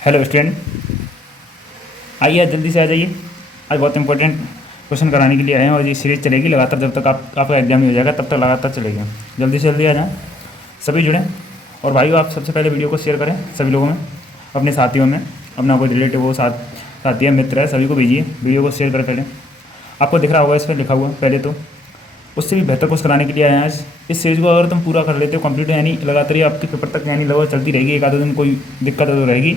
Hello student, आइए आज जल्दी से आ जाइए। आज बहुत इंपॉर्टेंट क्वेश्चन कराने के लिए आए हैं और ये सीरीज चलेगी लगातार जब तक आपका एग्जाम नहीं हो जाएगा, तब तक लगातार चलेगी। जल्दी से जल्दी आ जाएं, सभी जुड़ें। और भाइयों, आप सबसे पहले वीडियो को शेयर करें सभी लोगों में, अपने साथियों में, अपना कोई रिलेटिव हो, साथी है, मित्र है, सभी को भेजिए। वीडियो को शेयर करें। पहले आपको दिख रहा होगा इस पर लिखा हुआ, पहले तो उससे भी बेहतर कुछ कराने के लिए आए हैं आज। इस सीरीज को अगर तुम पूरा कर लेते हो कंप्लीट, यानी लगातार ही आपके पेपर तक यानी लगातार चलती रहेगी। एक आधे दिन कोई दिक्कत तो रहेगी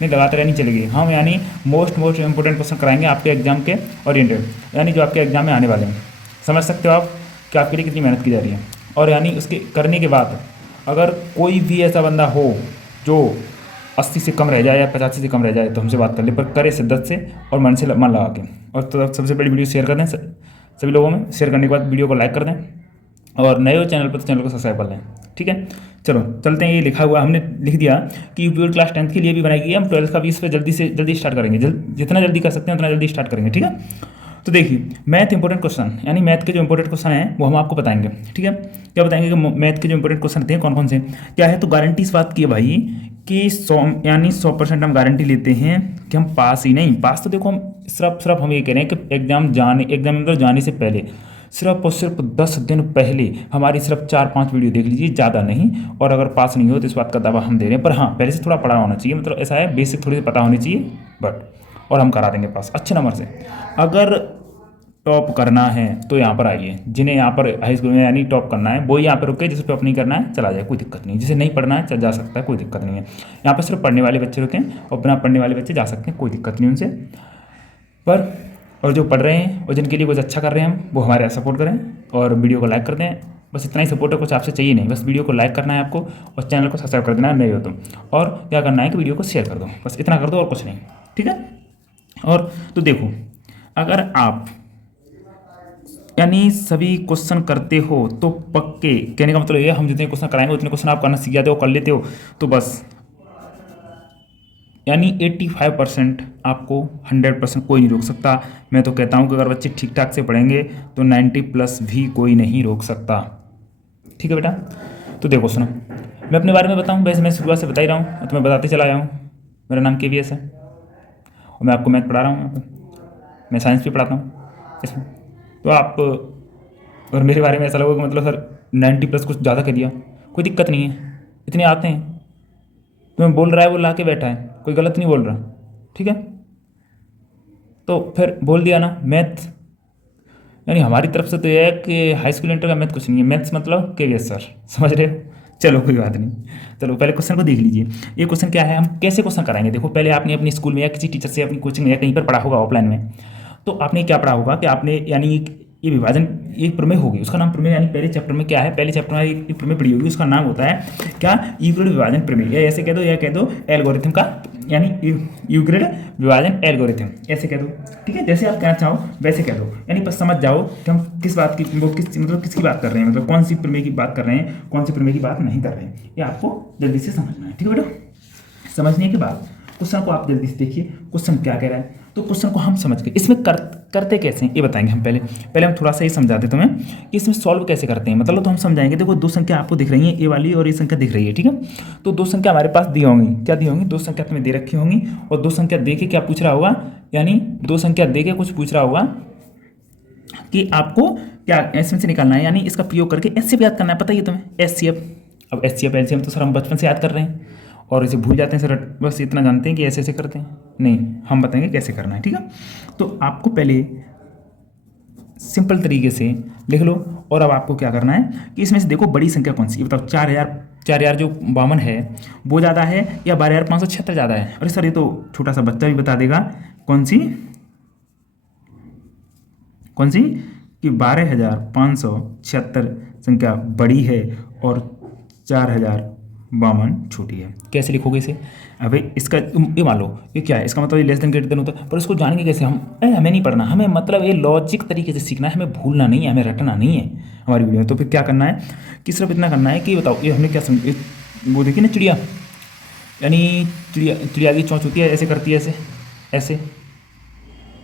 नहीं, लगातार यानी चलेगी। हम यानी मोस्ट इंपॉर्टेंट क्वेश्चन कराएंगे आपके एग्जाम के ओरिएंटेड, यानी जो आपके एग्जाम में आने वाले हैं। समझ सकते हो आप कि आपके लिए कितनी मेहनत की जा रही है। और यानी उसके करने के बाद अगर कोई भी ऐसा बंदा हो जो 80 से कम रह जाए या 85 से कम रह जाए तो हमसे बात कर ले, पर करे शिद्दत से और मन से मन लगा के। और तो सबसे पहले वीडियो शेयर कर दें सभी लोगों में। शेयर करने के बाद वीडियो को लाइक कर दें, और नए हो चैनल पर तो चैनल को सब्सक्राइब कर लें। ठीक है, चलो चलते हैं। ये लिखा हुआ हमने लिख दिया कि यूपी क्लास 10th के लिए भी बनाई गई है। हम 12th का भी इस पर जल्दी से जल्दी स्टार्ट करेंगे, जितना जल्दी कर सकते हैं उतना जल्दी स्टार्ट करेंगे। ठीक है, तो देखिए मैथ इंपॉर्टेंट क्वेश्चन, यानी मैथ के जो इंपॉर्टेंट क्वेश्चन हैं वो हम आपको बताएंगे। ठीक है, क्या बताएंगे कि मैथ के जो इंपॉर्टेंट क्वेश्चन होते हैं कौन कौन से क्या है। तो गारंटी इस बात की है भाई कि 100% हम गारंटी लेते हैं कि हम पास ही नहीं। पास तो देखो हम सिर्फ हम ये कह रहे हैं कि एग्जाम अंदर जाने से पहले सिर्फ और सिर्फ 10 दिन पहले हमारी सिर्फ 4-5 वीडियो देख लीजिए, ज़्यादा नहीं। और अगर पास नहीं हो तो इस बात का दावा हम दे रहे हैं, पर हाँ पहले से थोड़ा पढ़ा होना चाहिए। मतलब ऐसा है, बेसिक थोड़ी सी पता होनी चाहिए बट, और हम करा देंगे पास अच्छे नंबर से। अगर टॉप करना है तो यहाँ पर आइए। जिन्हें यहाँ पर हाई स्कूल में यानी टॉप करना है वो यहाँ पर रुके, जिसे टॉप नहीं करना है चला जाए, कोई दिक्कत नहीं। जिसे नहीं पढ़ना है चल जा सकता है, कोई दिक्कत नहीं है। यहाँ पर सिर्फ पढ़ने वाले बच्चे रुकें और बिना पढ़ने वाले बच्चे जा सकते हैं, कोई दिक्कत नहीं उनसे। पर और जो पढ़ रहे हैं और जिनके लिए कुछ अच्छा कर रहे हैं हम, वो हमारे सपोर्ट करें और वीडियो को लाइक कर दें। बस इतना ही सपोर्ट है, कुछ आपसे चाहिए नहीं। बस वीडियो को लाइक करना है आपको और चैनल को सब्सक्राइब कर देना है नए हो तुम। और क्या करना है कि वीडियो को शेयर कर दो, बस इतना कर दो और कुछ नहीं। ठीक है, और तो देखो अगर आप यानी सभी क्वेश्चन करते हो तो पक्के, कहने का मतलब ये हम जितने क्वेश्चन कराएंगे उतने क्वेश्चन आप करना सीख जाते हो, कर लेते हो तो बस यानी 85% आपको 100% कोई नहीं रोक सकता। मैं तो कहता हूँ कि अगर बच्चे ठीक ठाक से पढ़ेंगे तो 90+ भी कोई नहीं रोक सकता। ठीक है बेटा, तो देखो सुनो, मैं अपने बारे में बताऊँ। वैसे मैं शुरुआत से बता ही रहा हूँ तो मैं बताते चला आया हूँ। मेरा नाम KVS है और मैं आपको मैथ पढ़ा रहा हूँ यहाँ पर। मैं साइंस भी पढ़ाता हूँ इसमें। तो आप अगर मेरे बारे में ऐसा लगेगा कि मतलब सर 90+ कुछ ज़्यादा कर दिया, कोई दिक्कत नहीं है, इतने आते हैं। तुम्हें बोल रहा है वो ला के बैठा है, कोई गलत नहीं बोल रहा। ठीक है, तो फिर बोल दिया ना मैथ, यानी हमारी तरफ से तो यह है कि हाई स्कूल इंटर का मैथ कुछ नहीं है। मैथ्स मतलब KVS सर, समझ रहे हो। चलो कोई बात नहीं, चलो पहले क्वेश्चन को देख लीजिए। ये क्वेश्चन क्या है, हम कैसे क्वेश्चन कराएंगे। देखो पहले आपने अपनी स्कूल में या किसी टीचर से अपनी कोचिंग में या कहीं पर पढ़ा होगा ऑफलाइन में, तो आपने क्या पढ़ा होगा कि आपने यानी ये विभाजन, एक प्रमेय होगी, उसका नाम प्रमेय, यानी पहले चैप्टर में क्या है, पहले चैप्टर में एक प्रमेय पढ़ी होगी, उसका नाम होता है क्या, यूक्लिड विभाजन प्रमेय। या ऐसे कह दो, या कह दो एल्गोरिथम का, यानी यूक्लिड विभाजन एल्गोरिथम, ऐसे कह दो। ठीक है, जैसे आप कहना चाहो वैसे कह दो, यानी बस समझ जाओ कि हम किस बात की, वो किस मतलब किसकी बात कर रहे हैं, मतलब कौन सी प्रमेय की बात कर रहे हैं, कौन सी प्रमेय की बात नहीं कर रहे हैं, ये आपको जल्दी से समझना है। ठीक है बेटा, समझने के बाद क्वेश्चन को आप जल्दी से देखिए, क्वेश्चन क्या कह रहा है। तो क्वेश्चन को हम समझ के इसमें करते कैसे हैं ये बताएंगे हम। पहले हम थोड़ा सा ये समझा देते हैं कि इसमें सॉल्व कैसे करते हैं। मतलब तो हम समझाएंगे। देखो दो संख्या आपको दिख रही है, ये वाली और ये संख्या दिख रही है। ठीक है, तो दो संख्या हमारे पास दी होंगी, क्या दी होंगी, दो संख्या तुम्हें दे रखी होंगी। और दो संख्या दे के क्या पूछ रहा होगा, यानी दो संख्या दे के कुछ पूछ रहा होगा कि आपको क्या इसमें से निकालना है, यानी इसका प्रयोग करके HCF याद करना है। पता ही है तुम्हें HCF। अब HCF LCM तो सर हम बचपन से याद कर रहे हैं और इसे भूल जाते हैं सर, बस इतना जानते हैं कि ऐसे ऐसे करते हैं। नहीं, हम बताएंगे कैसे करना है। ठीक है, तो आपको पहले सिंपल तरीके से लिख लो। और अब आपको क्या करना है कि इसमें से देखो बड़ी संख्या कौन सी, बताओ। 4000 जो 52 है वो ज़्यादा है या 12576 ज़्यादा है। अरे सर ये तो छोटा सा बच्चा भी बता देगा कौन सी कि 12576 संख्या बड़ी है और 4052 छोटी है। कैसे लिखोगे इसे। अबे इसका ये मान लो ये क्या है, इसका मतलब ये लेस देन ग्रेटर देन होता है, पर इसको जानेंगे कैसे हम। हमें नहीं पढ़ना, हमें मतलब ये लॉजिक तरीके से सीखना है, हमें भूलना नहीं है, हमें रटना नहीं है हमारी वीडियो में। तो फिर क्या करना है कि सिर्फ इतना करना है कि बताओ ये हमने क्या समझ, वो देखिए ना चिड़िया, यानी चिड़िया की चोंच होती है, ऐसे करती है, ऐसे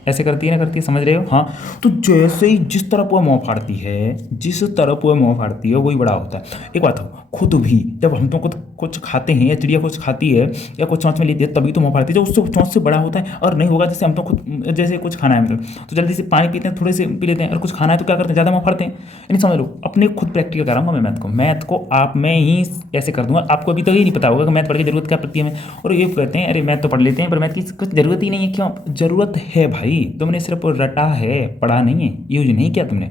ऐसे करती है ना, करती है, समझ रहे हो। हाँ, तो जैसे ही जिस तरफ वह मुँह फाड़ती है, वही बड़ा होता है। एक बात हो, खुद भी जब हम तो कुछ खाते हैं या चिड़िया कुछ खाती है या कुछ चोंच में लेती है तभी तो मुँह फाड़ती है, जब उससे चोंच से बड़ा होता है और नहीं होगा। जैसे हम तो खुद जैसे कुछ खाना है मतलब तो जल्दी से पानी पीते हैं, थोड़े से पी लेते हैं, और कुछ खाना है तो क्या करते हैं ज़्यादा मुँह फाड़ते हैं। यानी समझ लो अपने खुद प्रैक्टिकल कराऊंगा मैं मैथ को आप मैं ही ऐसे कर दूंगा। आपको अभी तो ये नहीं पता होगा कि मैथ पढ़ के जरूरत क्या पड़ती है हमें, और ये कहते हैं अरे मैथ तो पढ़ लेते हैं पर मैथ की कुछ ज़रूरत ही नहीं है। क्यों ज़रूरत है भाई, तुमने सिर्फ रटा है, पढ़ा नहीं है, यूज नहीं किया तुमने।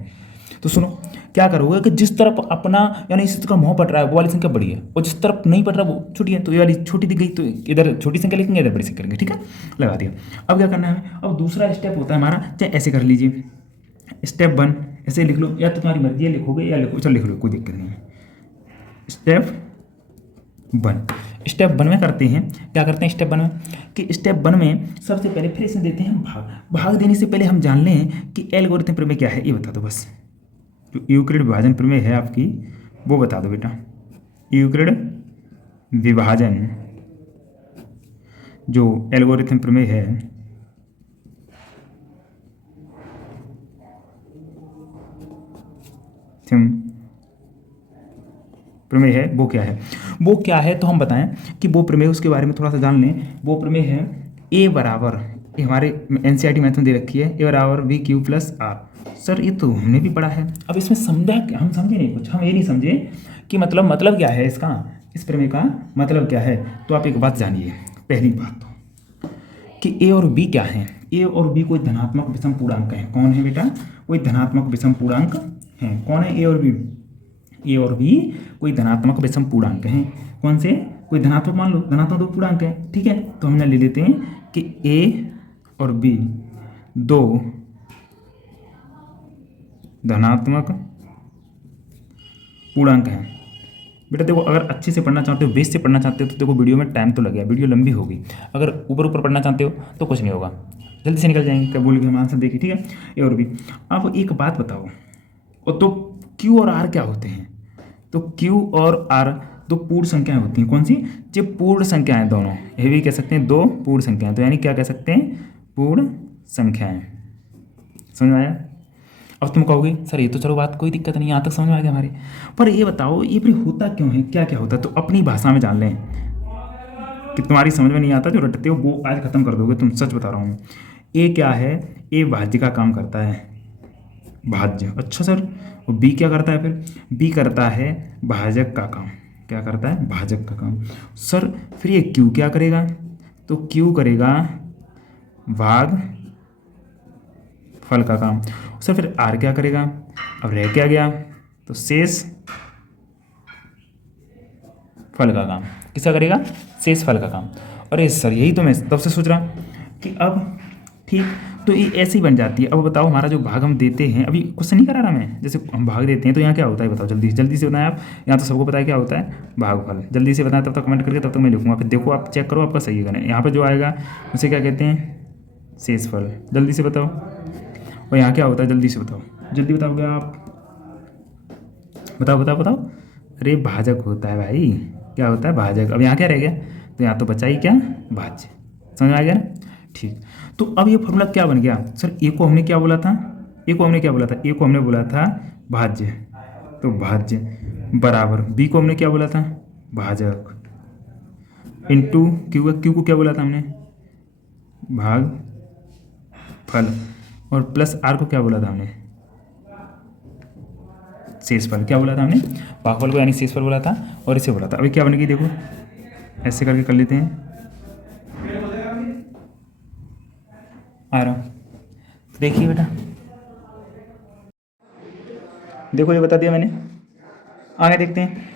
तो सुनो क्या करोगे कि जिस तरफ अपना यानी इस का मुँह पड़ रहा है वो वाली संख्या बड़ी है, और जिस तरफ नहीं पड़ रहा वो छोटी है, तो ये वाली छोटी दिख गई तो इधर छोटी संख्या लिखेंगे इधर बड़ी संख्या लिखेंगे। ठीक है, लगा दिया। अब क्या करना है, अब दूसरा स्टेप होता है हमारा, चाहे ऐसे कर लीजिए स्टेप 1 ऐसे लिख लो, या तो तुम्हारी मर्जी है लिखोगे या लिखो, चल लिख लो कोई दिक्कत नहीं है। स्टेप 1 में करते हैं क्या करते हैं स्टेप 1 में कि स्टेप 1 में सबसे पहले फिर इसमें देते हैं भाग देने से पहले हम जान लें कि एल्गोरिथम प्रमेय क्या है, ये बता दो बस। जो यूक्लिड विभाजन प्रमेय है आपकी वो बता दो बेटा। यूक्लिड विभाजन जो एल्गोरिथम प्रमेय है प्रमेय है वो क्या है तो हम बताएं कि वो प्रमेय उसके बारे में थोड़ा सा जान लें। वो प्रमेय है ए बराबर, ये हमारे एनसीईआरटी मैथ में दे रखी है, ए बराबर V Q plus R. Sir ये तो हमने भी पढ़ा है। अब इसमें हम समझे नहीं कुछ, हम ये नहीं समझे कि मतलब क्या है इसका, इस प्रमेय का मतलब क्या है। तो आप एक बात जानिए, पहली बात कि ए और बी क्या है। ए और बी कोई धनात्मक विषम पूर्णांक है। कौन है बेटा, कोई धनात्मक विषम पूर्णांक है। कौन है ए और बी, ए और बी कोई धनात्मक विषम पूर्णांक हैं। कौन से, कोई धनात्मक मान लो, धनात्मक दो पूर्णांक है। ठीक है, तो हमने ले लेते हैं कि ए और बी दो धनात्मक पूर्णांक हैं। बेटा देखो अगर अच्छे से पढ़ना चाहते हो, बेस से पढ़ना चाहते हो तो देखो वीडियो में टाइम तो लगेगा, वीडियो लंबी होगी। अगर ऊपर पढ़ना चाहते हो तो कुछ नहीं होगा, जल्दी से निकल जाएंगे। क्या बोल के हम आंसर देखिए। ठीक है, ए और बी। अब एक बात बताओ, और तो क्यू और आर क्या होते हैं। तो क्यू और आर दो पूर्ण संख्याएं होती हैं। कौन सी, जो पूर्ण संख्याएं दोनों, ये भी कह सकते हैं दो पूर्ण संख्याएं। तो यानी क्या कह सकते हैं, पूर्ण संख्याएं। समझ में आया। अब तुम कहोगे सर ये तो चलो बात कोई दिक्कत नहीं, यहाँ तक समझ में आ गया हमारे, पर ये बताओ ये फिर होता क्यों है, क्या क्या होता है। तो अपनी भाषा में जान लें कि तुम्हारी समझ में नहीं आता जो रटते हो वो आज खत्म कर दोगे, तुम सच बता रहा हूँ। ए क्या है, ए भाज्य का काम करता है, भाज्य। अच्छा सर, और बी क्या करता है फिर, बी करता है भाजक का काम। क्या करता है, भाजक का काम। सर फिर ये क्यू क्या करेगा, तो क्यू करेगा भाग फल का काम। सर फिर आर क्या करेगा, अब रह क्या गया, तो शेष फल का काम। किसका करेगा, शेष फल का काम। अरे सर यही तो मैं तब से सोच रहा कि अब ठीक, तो ये ऐसे ही बन जाती है। अब बताओ हमारा जो भाग हम देते हैं, अभी क्वेश्चन नहीं करा रहा मैं, जैसे हम भाग देते हैं तो यहाँ क्या होता है बताओ, जल्दी से बताएं आप। यहाँ तो सबको पता है क्या होता है, भागफल। जल्दी से बताएं, तब तक कमेंट करके तब तक मैं लिखूंगा, फिर देखो आप चेक करो आपका सही है नहीं। यहाँ पर जो आएगा उसे क्या कहते हैं, शेषफल। जल्दी से बताओ। और यहाँ क्या होता है, जल्दी से बताओ, जल्दी बताओगे आप, बताओ। अरे भाजक होता है भाई, क्या होता है, भाजक। अब यहाँ क्या रह गया, तो यहाँ तो बचा ही क्या, भाज्य। समझ में आ गया ना। ठीक, तो अब ये फॉर्मूला क्या बन गया सर, ए को हमने क्या बोला था, ए को हमने बोला था भाज्य, तो भाज्य बराबर बी को हमने क्या बोला था, भाजक, इंटू क्यू को क्या बोला था हमने, भाग फल, और प्लस आर को क्या बोला था हमने, शेषफल। क्या बोला था हमने, भागफल को यानी शेषफल बोला था, और इसे बोला था। अभी क्या बनेगी देखो, ऐसे करके कर लेते हैं, आ रहा हूँ। देखिए बेटा, देखो ये बता दिया मैंने। आगे देखते हैं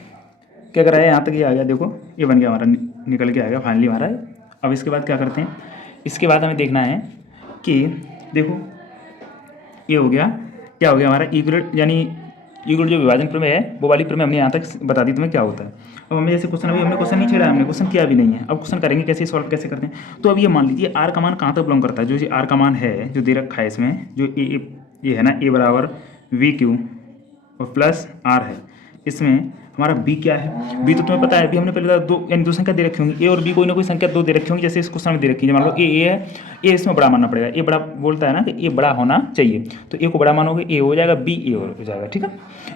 क्या करा है, यहाँ तक ये आ गया। देखो ये बन गया हमारा, निकल के आ गया फाइनली हमारा। अब इसके बाद क्या करते हैं, इसके बाद हमें देखना है कि देखो ये हो गया, क्या हो गया हमारा यूक्लिड, यानी यूक्लिड जो विभाजन प्रमेय है वो वाली प्रमेय हमने यहाँ तक बता दी तुम्हें क्या होता है। अब हमें जैसे क्वेश्चन, अभी हमने क्वेश्चन नहीं छेड़ा, हमने क्वेश्चन किया भी नहीं है। अब क्वेश्चन करेंगे कैसे, सॉल्व कैसे करते हैं। तो अब ये मान लीजिए आर का मान कहाँ तक बिलोंग करता है, जो आर का मान है जो दे रखा है इसमें, जो ये है ना, ए बराबर वी क्यू और प्लस आर है, इसमें हमारा बी क्या है, बी तो तुम्हें पता है, बी हमने पहले कहा दो, यानी दो संख्या दे रखी होंगी, ए और बी कोई ना कोई संख्या दो दे रखी होंगी, जैसे इस क्वेश्चन में दे रखी है, मान लो ए है, ए इसमें बड़ा मानना पड़ेगा, ए बड़ा बोलता है ना कि ए बड़ा होना चाहिए, तो ए को बड़ा मानोगे ए हो जाएगा, बी ए हो जाएगा, ठीक है,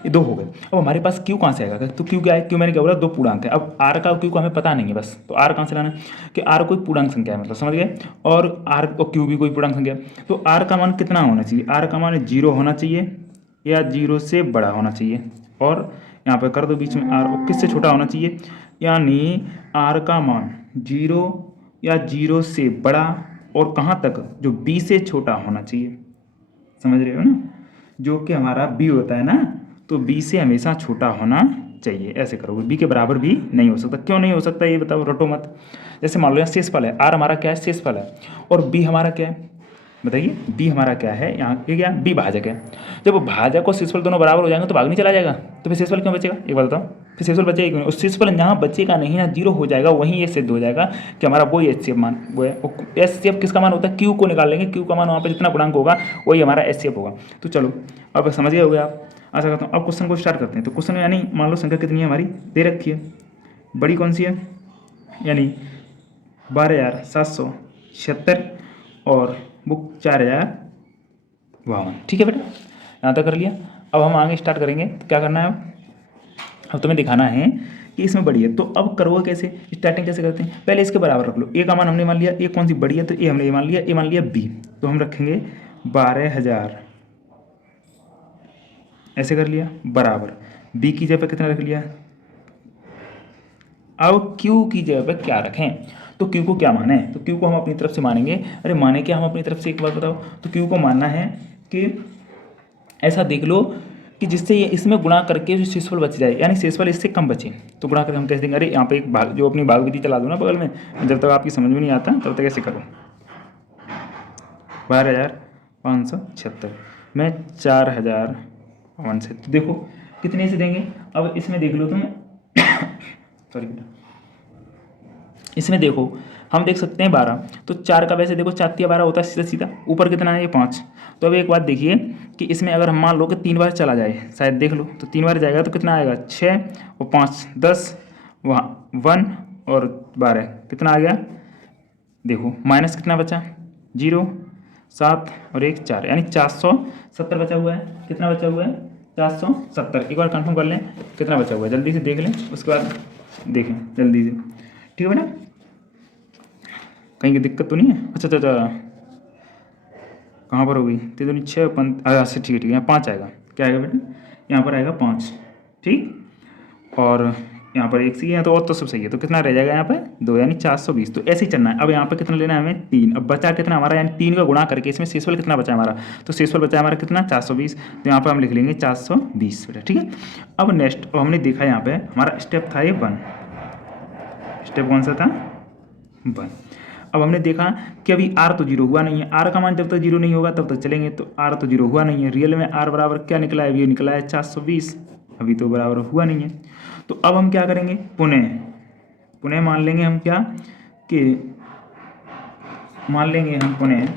ये दो हो गए। अब हमारे पास क्यू कहाँ से आएगा, तो क्यू क्या है, क्यू मैंने क्या बोला दो पूर्णांक है, अब आर का क्यू को हमें पता नहीं है बस, तो आर कहाँ से लाना है कि आर कोई पूर्णांक संख्या है, मतलब समझ गए, और आर और क्यू भी कोई पूर्णांक संख्या है, तो आर का मान कितना होना चाहिए, आर का मान 0 होना चाहिए या 0 से बड़ा होना चाहिए, और यहाँ पर कर दो बीच में आर, किससे छोटा होना चाहिए, यानी आर का मान 0 या 0 से बड़ा, और कहाँ तक, जो बी से छोटा होना चाहिए, समझ रहे हो ना, जो कि हमारा बी होता है ना, तो बी से हमेशा छोटा होना चाहिए, ऐसे करोगे, बी के बराबर भी नहीं हो सकता, क्यों नहीं हो सकता ये बताओ, रटो मत। जैसे मान लो यहाँ शेषफल है, आर हमारा क्या है, शेषफल है, और बी हमारा क्या है, बताइए, बी हमारा क्या है, यहाँ ये क्या, बी भाजक है, जब भाजक और शेषफल दोनों बराबर हो जाएंगे तो भाग नहीं चला जाएगा, तो फिर शेषफल क्यों बचेगा, एक बात बताओ, फिर शेषफल बचेगा क्यों, और शेषफल जहाँ बचेगा नहीं ना, 0 हो जाएगा, वहीं ये सिद्ध हो जाएगा कि हमारा वही एचसीएफ मान वो है, एचसीएफ किसका मान होता है, क्यू को निकाल लेंगे, क्यू का मान वहाँ पर जितना गुणांक होगा वही हमारा एचसीएफ होगा। तो चलो अब समझ गए होगे आप, आशा करता हूँ। अब क्वेश्चन को स्टार्ट करते हैं, तो क्वेश्चन में यानी मान लो संख्या कितनी है हमारी दे रखी है, बड़ी कौन सी है, यानी 12,776 और बुक 4,052, ठीक है बेटा, यहाँ तक कर लिया। अब हम आगे स्टार्ट करेंगे, तो क्या करना है अब तुम्हें दिखाना है कि इसमें बड़ी है, तो अब करोगे कैसे, स्टार्टिंग कैसे करते हैं, पहले इसके बराबर रख लो, ए का मान हमने मान लिया, ए कौन सी बड़ी है, तो ए हमने ये मान लिया, ए मान लिया बी, तो हम रखेंगे 12,000, ऐसे कर लिया, बराबर बी की जगह पे कितना रख लिया, अब क्यू की जगह पे क्या रखें, तो क्यू को क्या माने, तो क्यू को हम अपनी तरफ से मानेंगे, अरे माने क्या हम अपनी तरफ से, एक बात बताओ, तो क्यू को मानना है कि ऐसा देख लो कि जिससे ये इसमें गुणा करके जो शेषफल बच जाए, यानी शेषफल इससे कम बचे, तो गुणा करके हम कैसे देंगे, अरे यहाँ पे एक भाग, जो अपनी भाग विधि चला दो ना बगल में, जब तक आपकी समझ में नहीं आता तब तक ऐसे करो, 12,576 में 4,052 से, तो देखो कितने से देंगे, अब इसमें देख लो तुम सॉरी बेटा, इसमें देखो हम देख सकते हैं 12, तो 4 का वैसे देखो 4 या 12 होता है सीधा सीधा, ऊपर कितना है ये 5, तो अब एक बात देखिए कि इसमें अगर हम मान लो कि 3 बार चला जाए, शायद देख लो, तो 3 बार जाएगा तो कितना आएगा, 6 और 5 10, वहाँ 1 और 12 कितना आ गया, देखो माइनस कितना बचा, 0 7 और 1 4, यानी 470 बचा हुआ है, कितना बचा हुआ है 470, एक बार कंफर्म कर लें कितना बचा हुआ है, जल्दी से देख लें, उसके बाद देखें जल्दी से, ठीक है बेटा, कहीं की दिक्कत तो नहीं है, अच्छा अच्छा अच्छा, कहाँ पर होगी, 3 6 अच्छा ठीक है यहाँ 5 आएगा, क्या आएगा बेटा, यहाँ पर आएगा 5, ठीक, और यहाँ पर 1 सही है, तो और तो सब सही है, तो कितना रह जाएगा यहाँ पे 2, यानी 420, तो ऐसे ही चलना है। अब यहाँ पे कितना लेना है हमें 3, अब बचा कितना हमारा, यानी 3 का गुणा करके इसमें शेषफल कितना बचा हमारा, तो शेषफल बचा हमारा कितना 420, तो यहाँ पर हम लिख लेंगे 420 बेटा, ठीक है। अब नेक्स्ट, अब हमने देखा यहाँ पे हमारा स्टेप था ये 1, स्टेप कौन सा था 1, अब हमने देखा कि अभी आर तो 0 हुआ नहीं है, आर का मान जब तक 0 नहीं होगा तब तक चलेंगे, तो आर तो 0 हुआ नहीं है, रियल में आर बराबर क्या निकला है, ये निकला है 420, अभी तो बराबर हुआ नहीं है, तो अब हम क्या करेंगे, पुनः मान लेंगे हम क्या कि मान लेंगे हम पुनः,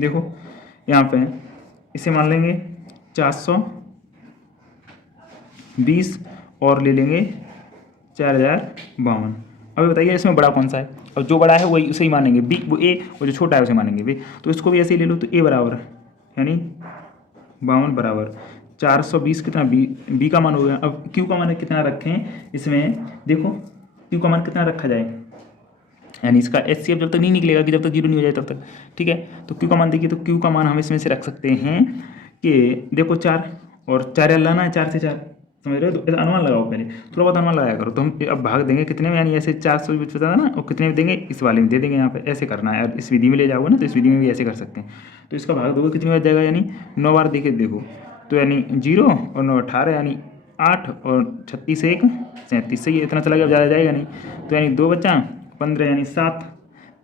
देखो यहाँ पे इसे मान लेंगे 420 और ले लेंगे 4,052, अभी बताइए इसमें बड़ा कौन सा है, और जो बड़ा है वही उसे ही मानेंगे, बी वो ए, और जो छोटा है उसे मानेंगे बी, तो इसको भी ऐसे ही ले लो, तो ए बराबर यानी 52 बराबर 420 कितना बी का मान हो गया। अब क्यू का मान कितना रखें इसमें, देखो क्यू का मान कितना रखा जाए, यानी इसका एचसीएफ जब तक नहीं निकलेगा कि जब तक 0 नहीं हो जाए तब तक, ठीक है, तो क्यू का मान देखिए, तो क्यू का मान हम इसमें से रख सकते हैं कि देखो 4 और 4 लाना है, 4 से 4, समझ रहे हो, तो अनुमान लगाओ, पहले थोड़ा बहुत अनुमान लगाया करो, तो हम अब भाग देंगे कितने में, यानी ऐसे 400 बता था ना, और कितने में देंगे इस वाले में दे देंगे, यहाँ पे ऐसे करना है, और इस विधि में ले जाओगे ना तो इस विधि में भी ऐसे कर सकते हैं, तो इसका भाग दोगे कितनी बार जाएगा, यानी 9 बार देखे देखो, तो यानी 0 और 9 18, यानी 8 और 36 1 37, सही है, इतना चला गया, ज़्यादा जाएगा नहीं, तो यानी 2 बचा 15, यानी 7,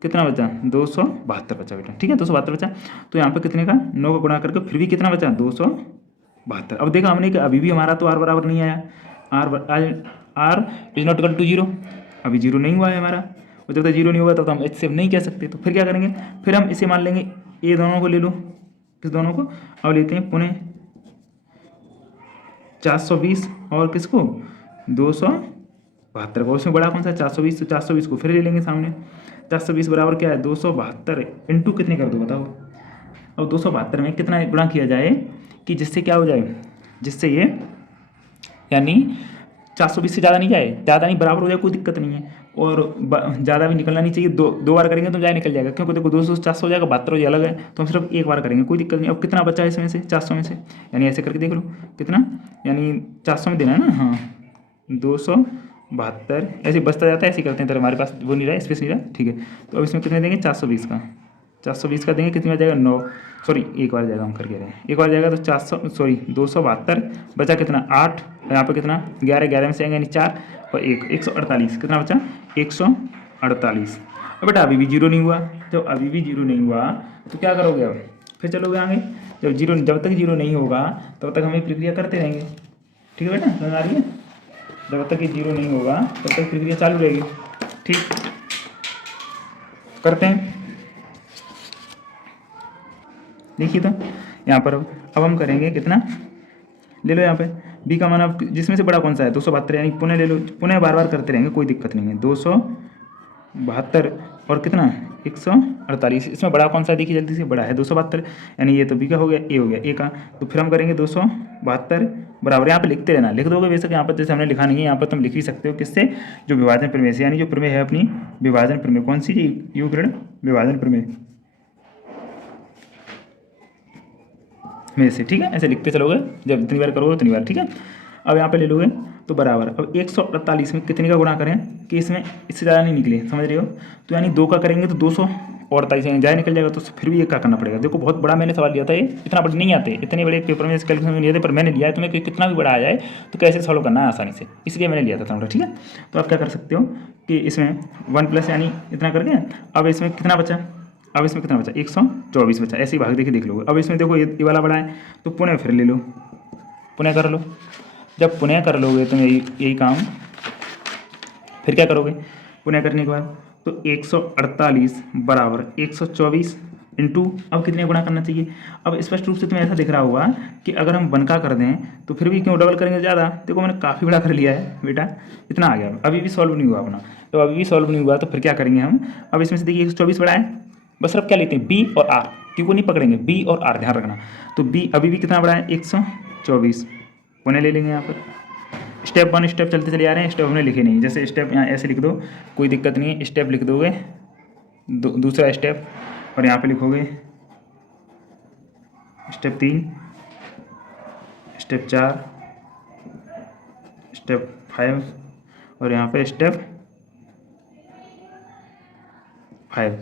कितना बचा 272 बचा बेटा, ठीक है 272 बचा, तो यहाँ पे कितने का 9 का गुणा करके फिर भी कितना बचा 272। अब देखा हमने कि अभी भी हमारा तो आर बराबर नहीं आया, R is not equal to 0, अभी 0 नहीं हुआ है हमारा, और जब तक 0 नहीं होगा तब तो हम एचसीएफ नहीं कह सकते, तो फिर क्या करेंगे, फिर हम इसे मान लेंगे, ये दोनों को ले लो, किस दोनों को, अब लेते हैं पुनः 420 और किसको 272 को। उसमें बड़ा कौन सा है 420, तो 420 को फिर ले लेंगे सामने। 420 बराबर क्या है 272 इंटू कितने कर दो बताओ। अब 272 में कितना गुणा किया जाए कि जिससे क्या हो जाए, जिससे ये यानी 420 से ज़्यादा नहीं जाए, ज़्यादा नहीं बराबर हो जाए, कोई दिक्कत नहीं है, और ज़्यादा भी निकलना नहीं चाहिए। दो बार करेंगे तो ज़्यादा निकल जाएगा, क्योंकि देखो 200 से 400 हो जाएगा, 72 हो अलग है, तो हम सिर्फ एक बार करेंगे, कोई दिक्कत नहीं। अब कितना बचा है इसमें से 400 में से, यानी ऐसे करके देख लो कितना, यानी 400 में देना है ना, हाँ 272 ऐसे बचता जाता है, ऐसे करते हैं। तो हमारे पास वो नहीं रहा, स्पेस नहीं रहा, ठीक है। तो अब इसमें कितने देंगे 420 का, 420 का देंगे, कितनी बार जाएगा 9, सॉरी एक बार जाएगा, हम करके रहे हैं, एक बार जाएगा तो 400 सॉरी 272 बचा कितना 8, यहाँ पे कितना 11, 11 में से आएंगे यानी 4 और 148, कितना बचा 148। अब बेटा अभी भी जीरो नहीं हुआ, जब अभी भी जीरो नहीं हुआ तो क्या करोगे, अब फिर चलोगे आगे। जब तक जीरो नहीं होगा तब तक हमें प्रक्रिया करते रहेंगे, ठीक है बेटा, समझ आ रही है। जब तक ये जीरो नहीं होगा तब तक प्रक्रिया चालू रहेगी, ठीक। करते हैं, देखिए तो यहाँ पर अब हम करेंगे कितना, ले लो यहाँ पे बी का मान, अब जिसमें से बड़ा कौन सा है 272, यानी पुनः ले लो, पुनः बार बार करते रहेंगे, कोई दिक्कत नहीं है। 272 और कितना 148, इसमें बड़ा कौन सा है देखिए जल्दी से, बड़ा है 272, यानी ये तो बी का हो गया, ए हो गया ए का, तो फिर हम करेंगे 272 बराबर, यहाँ पे लिखते रहना, लिख दोगे बेशक, यहाँ पर जैसे हमने लिखा नहीं है, यहाँ पर तुम लिख भी सकते हो किससे, जो विभाजन प्रमेय से, यानी जो प्रमेय है अपनी विभाजन प्रमेय, कौन सी युग्म विभाजन प्रमेय में से, ठीक है। ऐसे लिखते चलोगे, जब जितनी बार करोगे उतनी बार, ठीक है। अब यहाँ पे ले लोगे तो बराबर, अब 148 में कितने का गुणा करें कि इसमें इससे ज़्यादा नहीं निकले, समझ रहे हो, तो यानी 2 का करेंगे तो 248 ज़्यादा निकल जाएगा, तो फिर भी ये क्या करना पड़ेगा। देखो बहुत बड़ा मैंने सवाल लिया था, ये इतना बड़े नहीं आते, इतने बड़े पेपर में कैलकुलेशन नहीं आते, पर मैंने लिया है, तुम्हें कितना भी बड़ा आ जाए तो कैसे सॉल्व करना है आसानी से, इसलिए मैंने लिया था थोड़ा, ठीक है। तो आप क्या कर सकते हो कि इसमें 1+ यानी इतना कर दिया, अब इसमें कितना बचा, अब इसमें कितना बचा 124 बचा, ऐसे ही भाग देख लोगे। अब इसमें देखो ये वाला बड़ा है, तो पुनः फिर ले लो, पुनः कर लो। जब पुनः कर लोगे तो यही काम, फिर क्या करोगे पुनः करने के बाद, तो 148 बराबर 124 इंटू, अब कितने गुणा करना चाहिए। अब स्पष्ट रूप से तुम्हें ऐसा दिख रहा होगा कि अगर हम बनका कर दें तो फिर भी क्यों डबल करेंगे ज़्यादा, देखो मैंने काफ़ी बड़ा कर लिया है बेटा, इतना आ गया, अभी भी सॉल्व नहीं हुआ अपना, तो अभी भी सॉल्व नहीं हुआ तो फिर क्या करेंगे हम। अब इसमें से देखिए 124 बड़ा है, बस सिर्फ क्या लेते हैं बी और आर, क्यू को नहीं पकड़ेंगे, बी और आर ध्यान रखना। तो बी अभी भी कितना बड़ा है 124, पुनः ले लेंगे यहाँ पर, स्टेप 1 स्टेप चलते चले आ रहे हैं, स्टेप हमने लिखे नहीं, जैसे स्टेप यहाँ ऐसे लिख दो, कोई दिक्कत नहीं है, स्टेप लिख दोगे, दूसरा स्टेप, और यहाँ पे लिखोगे स्टेप 3, स्टेप 4, स्टेप 5, और यहाँ पे स्टेप 5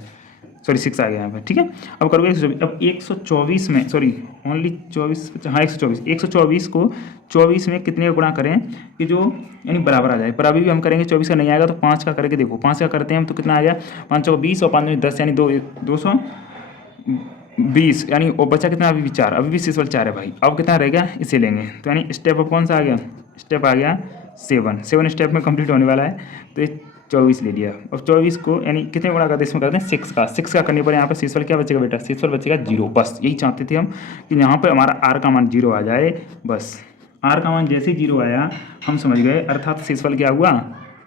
सॉरी 6 आ गया यहाँ पर, ठीक है। अब करोगे 124, अब 124 में सॉरी ओनली 24, हाँ 124 को 24 में कितने का गुणा करें कि जो यानी बराबर आ जाए, पर अभी भी हम करेंगे 24 का नहीं आएगा तो 5 का करके देखो, 5 का करते हैं हम तो कितना आ गया 5 को 20 और 5 में 10 यानी 220, यानी और बचा कितना अभी भी 4, अभी भी शेषफल 4 है भाई। अब कितना रह गया इसे लेंगे, तो यानी स्टेप अब कौन सा आ गया, स्टेप आ गया 7 स्टेप में कंप्लीट होने वाला है, तो 24 ले लिया। अब 24 को यानी कितने गुणा करते हैं, इसमें करते हैं 6 का करने पर यहाँ पर शेषफल क्या बचेगा बेटा, शेषफल बचेगा 0, बस यही चाहते थे हम कि यहाँ पर हमारा आर का मान 0 आ जाए, बस आर का मान जैसे ही 0 आया हम समझ गए, अर्थात शेषफल क्या हुआ,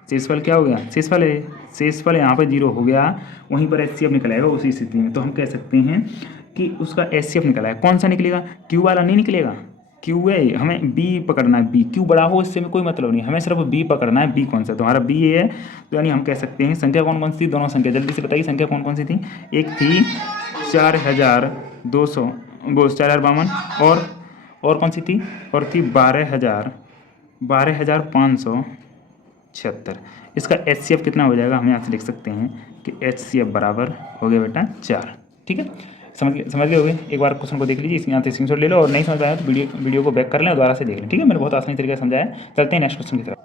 शेषफल क्या हो गया, शेषफल यहाँ पर 0 हो गया, वहीं पर HCF निकल आएगा उसी स्थिति में। तो हम कह सकते हैं कि उसका HCF निकला है, कौन सा निकलेगा, क्यू वाला नहीं निकलेगा, क्यू है, हमें बी पकड़ना है, बी क्यू बड़ा हो इससे में कोई मतलब नहीं, हमें सिर्फ बी पकड़ना है, बी कौन सा, तो हमारा बी है, तो यानी हम कह सकते हैं संख्या कौन कौन सी थी, दोनों संख्या जल्दी से बताइए, संख्या कौन कौन सी थी, एक थी 4200 वो 4052 और कौन सी थी, और थी 12576, इसका HCF कितना हो जाएगा, हम यहाँ से लिख सकते हैं कि HCF बराबर हो गया बेटा 4, ठीक है। समझ गए होगे, एक बार क्वेश्चन को देख लीजिए, यहाँ से स्क्रीनशॉट ले लो, और नहीं समझ आया तो वीडियो को बैक कर लें और दोबारा से देख लें, ठीक है। मैंने बहुत आसानी तरीके से समझाया। चलते हैं नेक्स्ट क्वेश्चन की तरफ।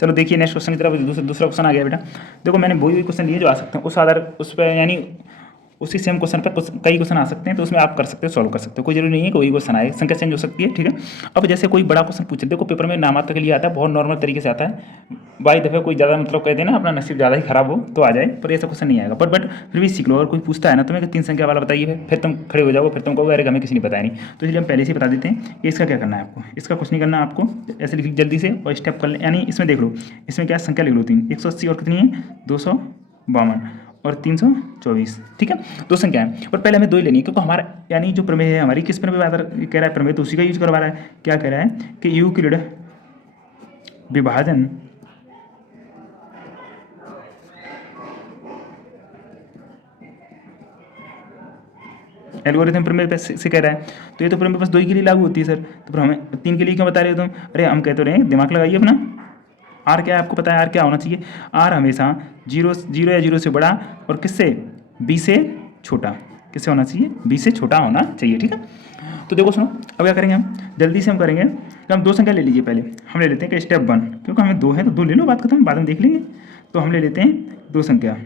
चलो देखिए नेक्स्ट क्वेश्चन की तरफ, दूसरा क्वेश्चन आ गया बेटा। देखो मैंने वही क्वेश्चन लिए जो आ सकते हैं उस पर, यानी उसी सेम क्वेश्चन पर कई क्वेश्चन आ सकते हैं, तो उसमें आप कर सकते हो, सॉल्व कर सकते हो, कोई जरूरी नहीं है कोई क्वेश्चन आए, संख्या चेंज हो सकती है, ठीक है। अब जैसे कोई बड़ा क्वेश्चन पूछे, देखो पेपर में नामात्र के लिए आता है, बहुत नॉर्मल तरीके से आता है, बाई दफ़े कोई ज़्यादा मतलब कहते हैं ना अपना नसीब ज़्यादा ही खराब हो तो आ जाए, पर ऐसा क्वेश्चन नहीं आएगा। बट फिर भी सीख लो, अगर कोई पूछता है ना तुम्हें कि 3 संख्या वाला बताइए, फिर तुम खड़े हो जाओगे, फिर तुम कहोगे अरे हमें किसी ने बताया नहीं। तो इसलिए हम पहले से ही बता देते हैं कि इसका क्या करना है आपको, इसका कुछ नहीं करना है आपको, ऐसे लिख जल्दी से और स्टेप कर ले, यानी इसमें देख लो, इसमें क्या संख्या लिख लो 3, 180 और कितनी है 252 और 324, ठीक है, दो संख्या है। और पहले हमें दो ही लेनी है, क्योंकि हमारा यानी जो प्रमेय है हमारी किस प्रमेय कह रहा है, प्रमेय तो उसी का यूज करवा रहा है। क्या कह रहा है कि यूक्लिड विभाजन एल्गोरिथम प्रमेय से कह रहा है, तो ये तो प्रमेय बस दो ही के लिए लागू होती है सर, तो फिर हमें 3 के लिए क्यों बता रहे हो तुम? अरे हम कहते रहे दिमाग लगाइए अपना। आर क्या है आपको पता है, आर क्या होना चाहिए? आर हमेशा जीरो या जीरो से बड़ा और किससे, बी से छोटा, किससे होना चाहिए, बी से छोटा होना चाहिए, ठीक है। तो देखो सुनो, अब क्या करेंगे हम, जल्दी से हम करेंगे कि हम दो संख्या ले लीजिए, पहले हम ले लेते हैं कि स्टेप 1, क्योंकि हमें 2 है तो 2 ले लो, बात खत्म, बाद में देख लेंगे। तो हम ले लेते हैं 2 संख्या,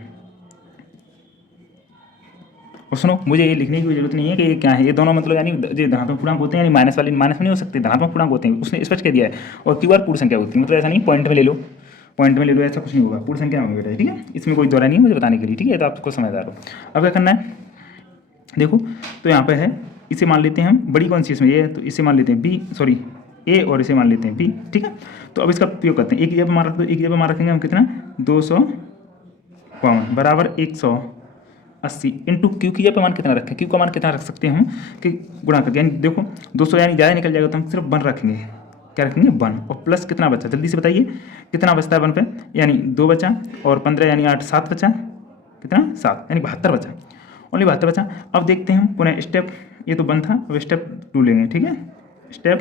और सुनो मुझे ये लिखने की जरूरत नहीं है कि ये क्या है, ये दोनों मतलब यानी जो धनात्मक पूर्णांक होते हैं, यानी माइनस वाले माइनस में नहीं हो सकते, धनात्मक पूर्णांक होते हैं, उसने स्पष्ट कह दिया है। और क्यू आर पूर्ण संख्या होती है, मतलब ऐसा नहीं पॉइंट में ले लो, पॉइंट में ले लो, ऐसा कुछ नहीं होगा, पूर्ण संख्या होगी बेटा, ठीक है, इसमें कोई दौरा नहीं है मुझे बताने के लिए, ठीक है, तो आपको समझदार हो। अब क्या करना है, देखो तो यहाँ पे है, इसे मान लेते हैं हम, बड़ी कौन सी इसमें ये है, तो इसे मान लेते हैं बी, सॉरी ए, और इसे मान लेते हैं बी, ठीक है। तो अब इसका उपयोग करते हैं, एक जगह पर मान रख दो, एक जगह पर मान रखेंगे हम कितना, 252 बराबर 180 इंटू क्यू की जगह पे मान कितना रखें, क्यू का मान कितना रख सकते हैं हम कि गुणा करके, यानी देखो 200 यानी ज़्यादा निकल जाएगा, तो हम सिर्फ 1 रखेंगे, क्या रखेंगे 1, और प्लस कितना बचा, जल्दी से बताइए कितना बचता है 1 पे, यानी 2 बचा, और 15 यानी 8, 7 बचा, कितना 7 यानी 72 बचा, ओनली 72 बचा। अब देखते हैं हम पुनः स्टेप, ये तो 1 था, अब स्टेप 2 लेंगे, ठीक है, स्टेप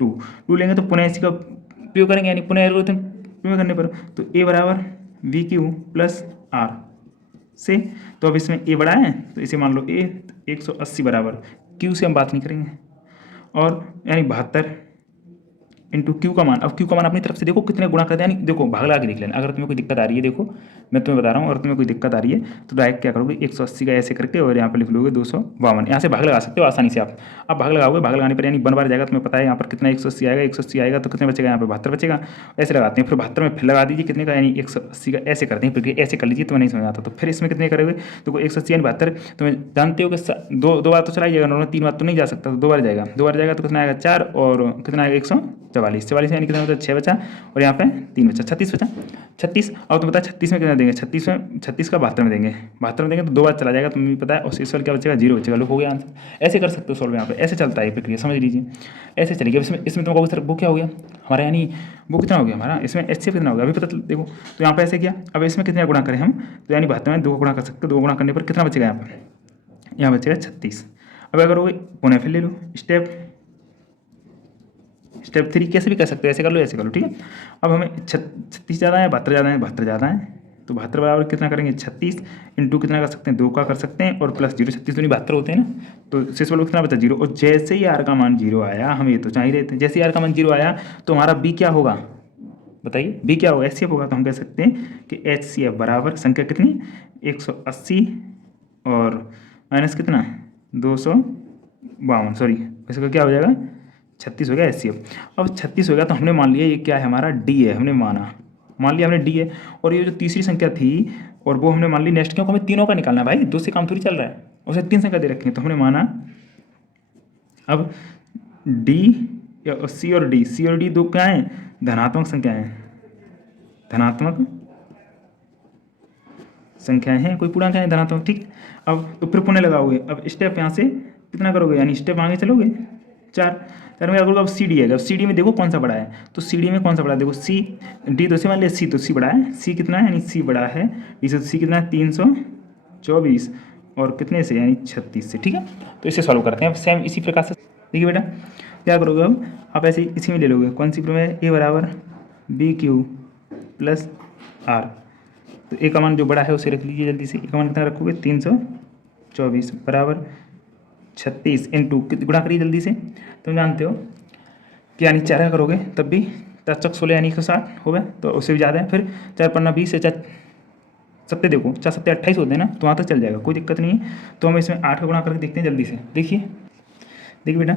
2 लेंगे, तो पुनः इसी का उपयोग करेंगे, यानी पुनः एल्गोरिथम प्रयोग करने पर, तो ए बराबर वी क्यू प्लस आर से, तो अब इसमें ए बड़ा है तो इसे मान लो ए, 180 बराबर क्यू से हम बात नहीं करेंगे, और यानी 72 इंटू क्यू का मान। अब क्यू का मान अपनी तरफ से देखो कितने गुणा करते हैं, यानी देखो भाग लगा के देख लेना, अगर तुम्हें कोई दिक्कत आ रही है, देखो मैं तुम्हें बता रहा हूँ, अगर तुम्हें कोई दिक्कत आ रही है तो डायरेक्ट क्या करोगे, 180 का ऐसे करके और यहाँ पर लिख लोगे 252, यहाँ से भाग लगा सकते हो आसानी से आप। अब भाग लगाओगे, भाग लगाने पर यानी 1 बार जाएगा, तुम्हें पता है यहाँ पर कितना 180 आएगा, 180 आएगा तो कितने बचेगा, यहाँ पर 72 बचेगा, ऐसे लगाते हैं, फिर 72 में फिर लगा दीजिए कितने का, यानी 180 का ऐसे करते हैं, फिर ऐसे कर लीजिए, तुम्हें नहीं समझ आता तो फिर इसमें कितने करोगे, तो 180 यानी 72, तुम्हें जानते हो कि दो बार तो चला जाएगा, नॉर्मल 3 बार तो नहीं जा सकता, तो 2 बार जाएगा, 2 बार जाएगा तो कितना आएगा 4, और कितना आएगा 144 यानी कितना होता है 6 बचा, और यहाँ पे 3 बचा, 36 बचा, 36। और तो पता है 36 में कितना देंगे, 36 का 72 में देंगे, 72 में देंगे तो 2 बार चला जाएगा, तुम्हें भी पता है, और शेष वाला क्या बचेगा 0 बचेगा, लोग हो गया आंसर। ऐसे कर सकते हो सॉल्व, यहाँ पे ऐसे चलता है प्रक्रिया, समझ लीजिए ऐसे चलेगी। अब इसमें तुमको सर वो क्या हो गया हमारा, यानी वो कितना हो गया हमारा, इसमें HCF कितना हो गया अभी पता देखो, तो यहाँ पे ऐसे किया, अब इसमें कितना गुणा करें हम, तो यानी 72 में 2 गुणा कर सकते हो, 2 गुणा करने पर कितना बचेगा, यहाँ बचेगा 36। अब अगर वो पुनः फिर ले लो स्टेप 3, कैसे भी कर सकते हो, ऐसे कर लो ऐसे कर लो, ठीक है। अब हमें 36 ज़्यादा है, 72 ज़्यादा है, 72 ज़्यादा है, तो 72 बराबर कितना करेंगे 36 इंटू कितना कर सकते हैं 2 का कर सकते हैं, और प्लस 0, 36 तो नहीं 72 होते हैं ना, तो शेष वाला कितना बचा 0, और जैसे ही आर का मान 0 आया, हम ये तो चाह ही रहे थे, जैसे ही आर का मान 0 आया तो हमारा बी क्या होगा, बताइए बी क्या होगा, HCF होगा, तो हम कह सकते हैं कि HCF बराबर संख्या कितनी 180 और माइनस कितना 252, सॉरी इसका क्या हो जाएगा 36 हो गया HCF। अब 36 हो गया तो हमने मान लिया ये क्या है हमारा D है, हमने मान लिया हमने D है, और ये जो तीसरी संख्या थी और वो हमने मान ली नेक्स्ट, क्योंकि हमें तीनों का निकालना है भाई, 2 से काम थोड़ी चल रहा है, उसे 3 संख्या दे रखी है तो हमने माना। अब D या C और D दो क्या हैं, धनात्मक संख्याएं, धनात्मक संख्याएं हैं, कोई पूर्णांक है धनात्मक, ठीक। अब तो फिर पुनः लगाओगे, अब स्टेप यहाँ से कितना करोगे, यानी स्टेप आगे चलोगे 4 में करोगे। अब CD है, अब CD में देखो कौन सा बड़ा है, तो CD में कौन सा बड़ा है, देखो C, D तो से मान लिया C, तो C बड़ा है, C कितना है यानी C बड़ा है D से, C कितना है 324 और कितने से यानी 36 से, ठीक है। तो इसे सॉल्व करते हैं सेम इसी प्रकार से। देखिए बेटा क्या करोगे, अब आप ऐसे इसी में ले लोगे, कौन सी प्रमेय, A बराबर BQ प्लस R, तो A का मान जो बड़ा है उसे रख लीजिए जल्दी से, A का मान कितना रखोगे 324 बराबर 36 इंटू गुणा करिए जल्दी से, तुम जानते हो कि यानी 4 करोगे तब भी 4 चक 16 यानी 160 हो गया, तो उससे भी ज़्यादा है, फिर 4 पन्ना 20 से 4 सत्ते देखो 4 सत्ते 28 होते हैं ना, तो वहाँ तक चल जाएगा, कोई दिक्कत नहीं है। तो हम इसमें 8 का गुणा करके देखते हैं जल्दी से। देखिए बेटा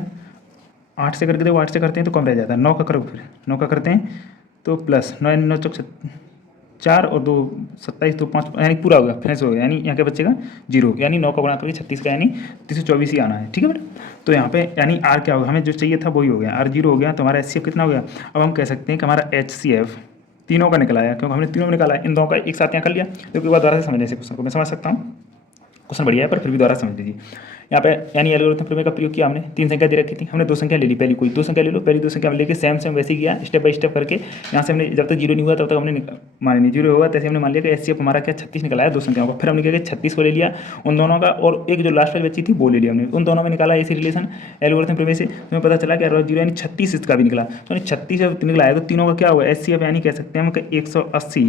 8 से करके देखो, 8 से करते हैं तो कम रह जाता है। 9 का करो, फिर 9 का करते हैं तो प्लस 9 9 चौक 4 और 2 27 तो 5 यानी पूरा हो गया, फिनिश हो गया। यानी यहाँ क्या बचेगा 0, यानी 9 का गुणा करके 36 का यानी 324 ही आना है। ठीक है बेटा, तो यहाँ पे यानी आर क्या होगा, हमें जो चाहिए था वही हो गया, आर 0 हो गया। तो हमारा HCF कितना हो गया। अब हम कह सकते हैं कि हमारा HCF तीनों का निकला है, क्योंकि हमने तीनों में निकाला है, इन दोनों का एक साथ यहाँ कर लिया। तो एक बार दोबारा से समझने से क्वेश्चन को मैं समझ सकता हूँ, क्वेश्चन बढ़िया है पर फिर भी दोबारा समझ लीजिए। यहाँ पे यानी एल्गोरिथम प्रमेय का प्रयोग किया हमने, 3 संख्या दे रखी थी, हमने 2 संख्या ले ली, पहली कोई 2 संख्या ले लो, पहली 2 संख्या में लेके सेम वैसे ही किया, स्टेप बाय स्टेप करके। यहाँ से हमने जब तक 0 नहीं हुआ तब तक हमने मान नहीं 0 हुआ तैसे हमने मान लिया कि HCF हमारा क्या 36 निकला है 2 संख्याओं का। फिर हमने क्या किया 36 को ले लिया उन दोनों का, और एक जो लास्ट वाली बची थी वो ले लिया हमने, उन दोनों में निकाला ऐसे रिलेशन एल्गोरिथम प्रमेय से। हमें पता चला कि 0 यानी 36 इसका भी निकला, तो 36 जब निकला है तो तीनों का क्या हुआ HCF, यानी कह सकते हैं हम 180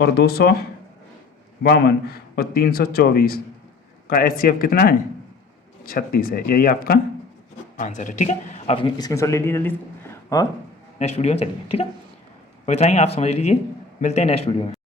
और 252 और 324 का HCF कितना है 36 है। यही आपका आंसर है। ठीक है, आप स्क्रीनशॉट ले लीजिए जल्दी से और नेक्स्ट वीडियो में चलिए। ठीक है, और इतना ही आप समझ लीजिए, मिलते हैं नेक्स्ट वीडियो में।